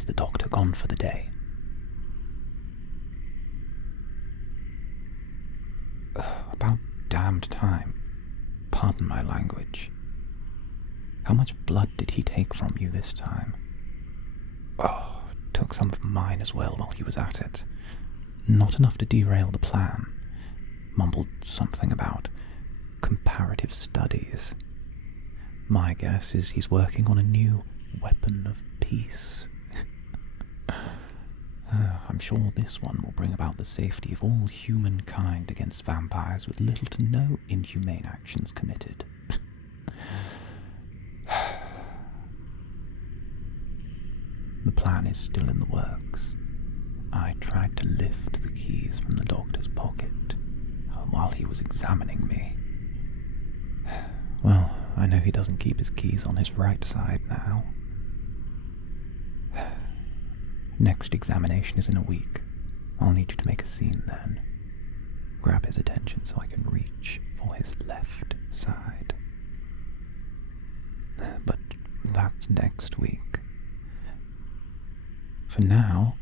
Is the doctor gone for the day? About damned time. Pardon my language. How much blood did he take from you this time? Oh, took some of mine as well while he was at it. Not enough to derail the plan. Mumbled something about comparative studies. My guess is he's working on a new weapon of peace. I'm sure this one will bring about the safety of all humankind against vampires with little to no inhumane actions committed. The plan is still in the works. I tried to lift the keys from the doctor's pocket while he was examining me. Well, I know he doesn't keep his keys on his right side now. Next examination is in a week. I'll need you to make a scene then. Grab his attention so I can reach for his left side. But that's next week. For now,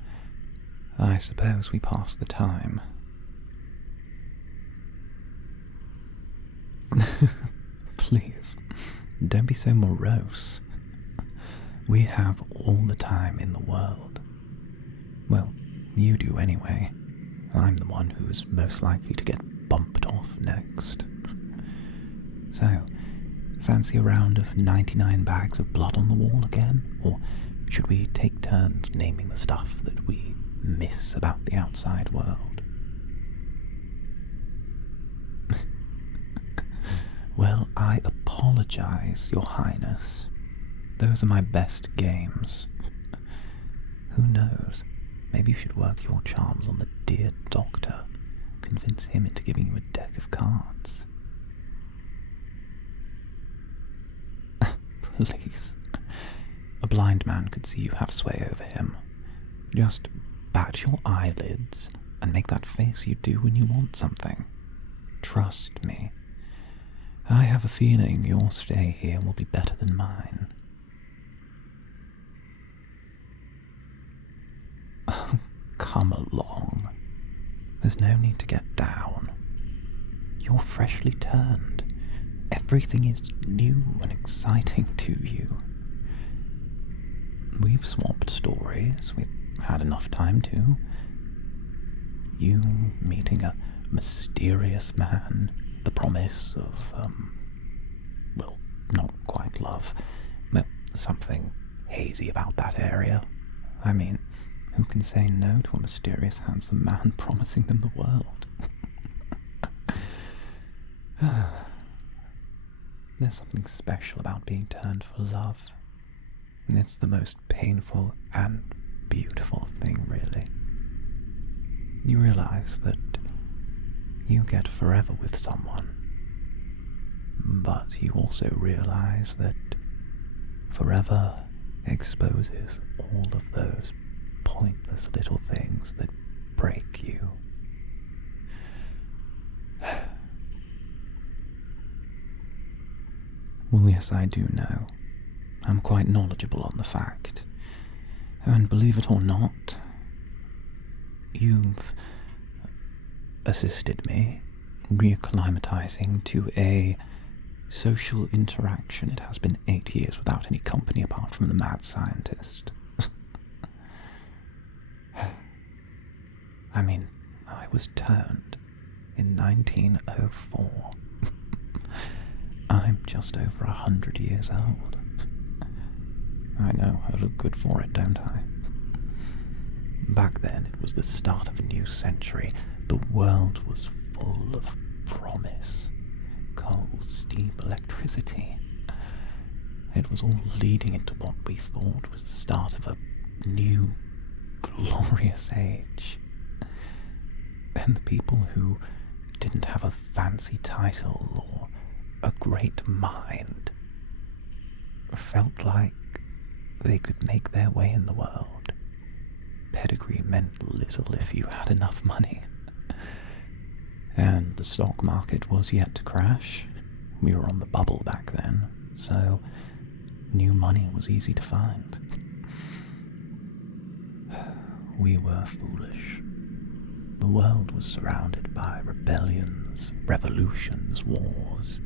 I suppose we pass the time. Please, don't be so morose. We have all the time in the world. Well, you do anyway. I'm the one who's most likely to get bumped off next. So, fancy a round of 99 bags of blood on the wall again? Or should we take turns naming the stuff that we miss about the outside world? Well, I apologize, Your Highness. Those are my best games. Who knows? Maybe you should work your charms on the dear doctor. Convince him into giving you a deck of cards. Please. A blind man could see you have sway over him. Just bat your eyelids and make that face you do when you want something. Trust me. I have a feeling your stay here will be better than mine. Oh, come along. There's no need to get down. You're freshly turned. Everything is new and exciting to you. We've swapped stories. We've had enough time to. You meeting a mysterious man, the promise of, well, not quite love. Well, something hazy about that area. I mean, who can say no to a mysterious, handsome man promising them the world? There's something special about being turned for love. It's the most painful and beautiful thing, really. You realize that you get forever with someone, but you also realize that forever exposes all of those pointless little things that break you. Well, yes, I do know. I'm quite knowledgeable on the fact. And believe it or not, you've assisted me reacclimatizing to a social interaction. It has been 8 years without any company apart from the mad scientist. I mean, I was turned in 1904. I'm just over 100 years old. I know, I look good for it, don't I? Back then, it was the start of a new century. The world was full of promise. Coal, steam, electricity. It was all leading into what we thought was the start of a new, glorious age. And the people who didn't have a fancy title or a great mind felt like they could make their way in the world. Pedigree meant little if you had enough money. And the stock market was yet to crash. We were on the bubble back then, so new money was easy to find. we were foolish. The world was surrounded by rebellions, revolutions, wars.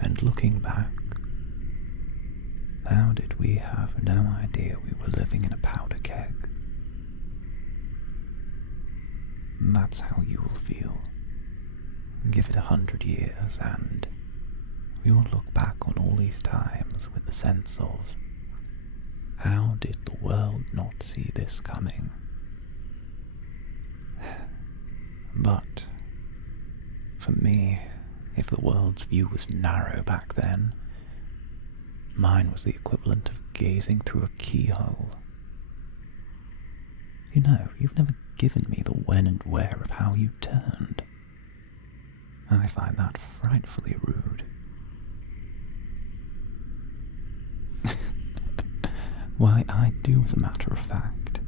And looking back, how did we have no idea we were living in a powder keg? That's how you will feel. Give it 100 years and we will look back on all these times with the sense of, how did the world not see this coming? But for me, if the world's view was narrow back then, mine was the equivalent of gazing through a keyhole. You know, you've never given me the when and where of how you turned. I find that frightfully rude. Why, I do, as a matter of fact.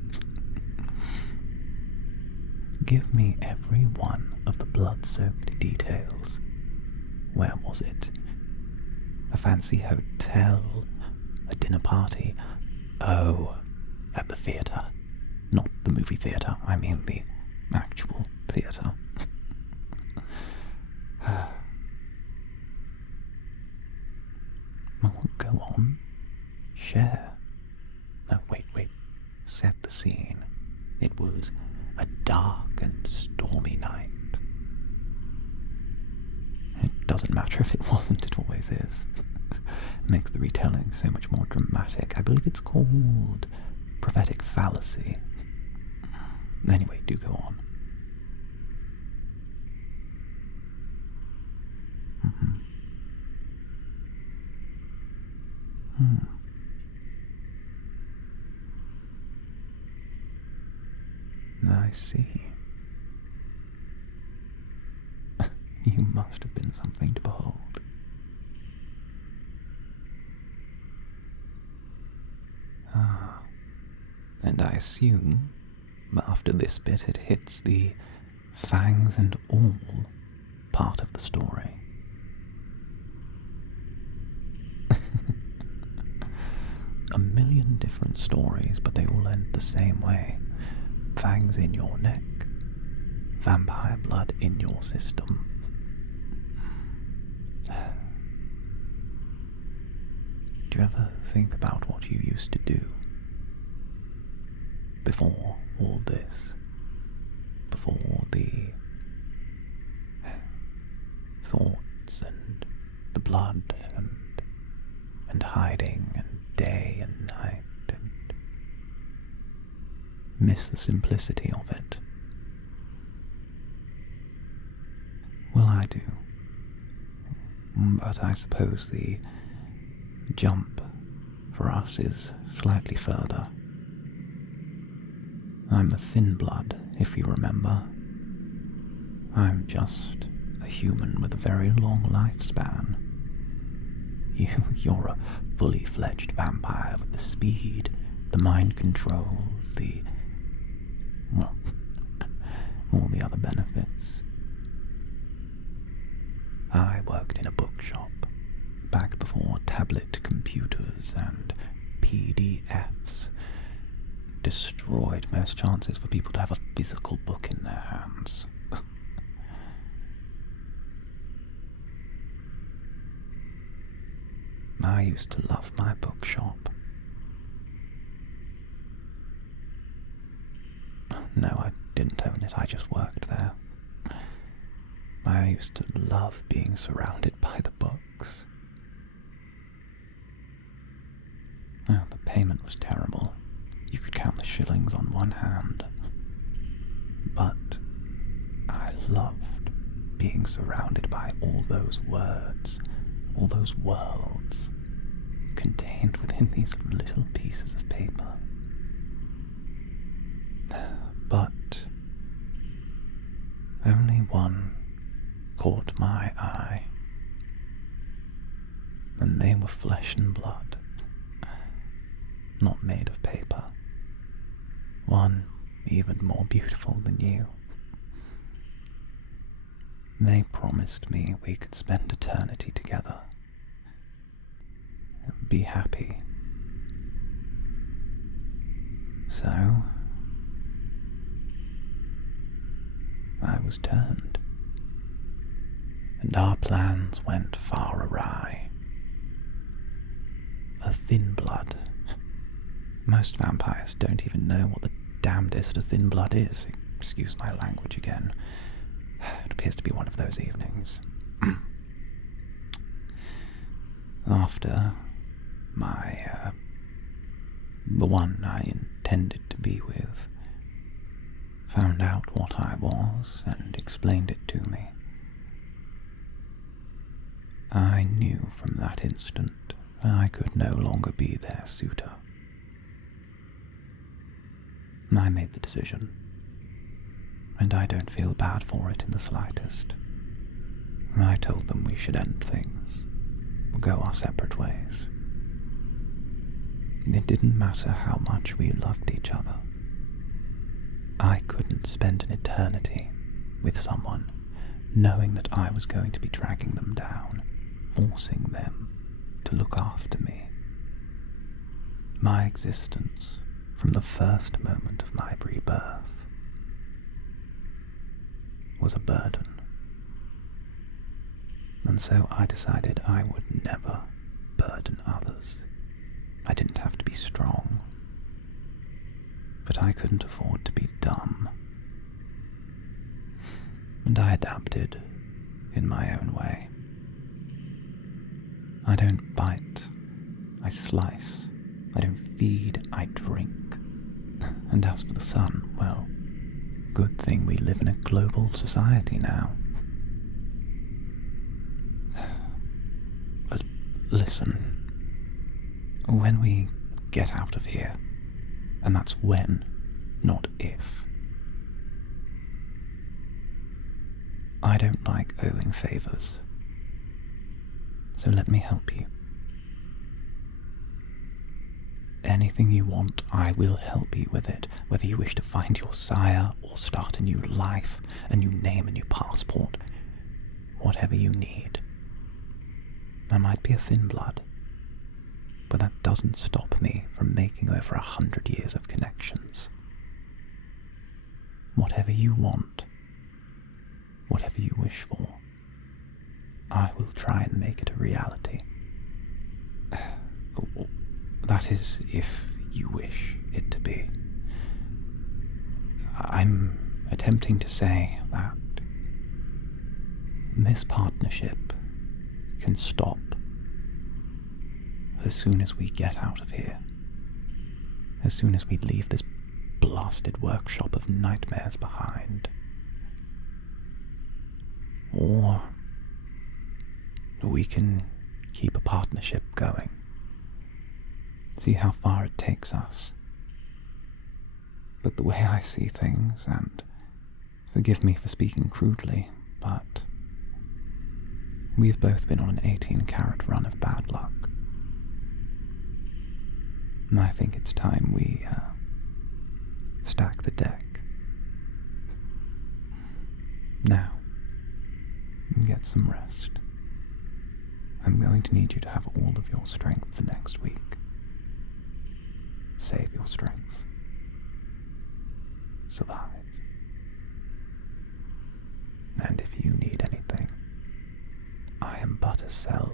Give me every one of the blood-soaked details. Where was it? A fancy hotel? A dinner party? Oh, at the theatre. Not the movie theatre, I mean the actual theatre. Oh, go on. Share. No, wait. Set the scene. It was a dark and stormy night. It doesn't matter if it wasn't, it always is. It makes the retelling so much more dramatic. I believe it's called prophetic fallacy. Anyway, do go on. I see. You must have been something to behold. And I assume, after this bit, it hits the fangs and all part of the story. A million different stories, but they all end the same way. Fangs in your neck, vampire blood in your system. Do you ever think about what you used to do before all this? Before the thoughts and the blood and hiding and day and night, and miss the simplicity of it? Well, I do. But I suppose the jump for us is slightly further. I'm a thin blood, if you remember. I'm just a human with a very long lifespan. You're a fully fledged vampire with the speed, the mind control, all the other benefits. I worked in a bookshop back before tablet computers and PDFs destroyed most chances for people to have a physical book in their hands. I used to love my bookshop. No, I didn't own it, I just worked there. I used to love being surrounded by the books. Oh, the payment was terrible. You could count the shillings on one hand. But I loved being surrounded by all those words, all those worlds, contained within these little pieces of paper. But only one caught my eye, and they were flesh and blood, not made of paper. One even more beautiful than you. They promised me we could spend eternity together. Be happy So, I was turned, and our plans went far awry. A thin blood. Most vampires don't even know what the damnedest a thin blood is. Excuse my language again. It appears to be one of those evenings. After the one I intended to be with, found out what I was and explained it to me, I knew from that instant I could no longer be their suitor. I made the decision, and I don't feel bad for it in the slightest. I told them we should end things, go our separate ways. It didn't matter how much we loved each other. I couldn't spend an eternity with someone knowing that I was going to be dragging them down, forcing them to look after me. My existence, from the first moment of my rebirth, was a burden. And so I decided I would never burden others. I didn't have to be strong, but I couldn't afford to be dumb. And I adapted in my own way. I don't bite, I slice. I don't feed, I drink. And as for the sun, well, good thing we live in a global society now. But listen, when we get out of here, and that's when, not if, I don't like owing favors, so let me help you. Anything you want, I will help you with it, whether you wish to find your sire or start a new life, a new name, a new passport, whatever you need. I might be a thin blood, but that doesn't stop me from making over 100 years of connections. Whatever you want, whatever you wish for, I will try and make it a reality. That is, if you wish it to be. I'm attempting to say that this partnership can stop as soon as we get out of here. As soon as we leave this blasted workshop of nightmares behind. Or we can keep a partnership going. See how far it takes us. But the way I see things, and forgive me for speaking crudely, but we've both been on an 18-carat run of bad luck. And I think it's time we stack the deck. Now, get some rest. I'm going to need you to have all of your strength for next week. Save your strength. Survive. And if you need anything, I am but a cell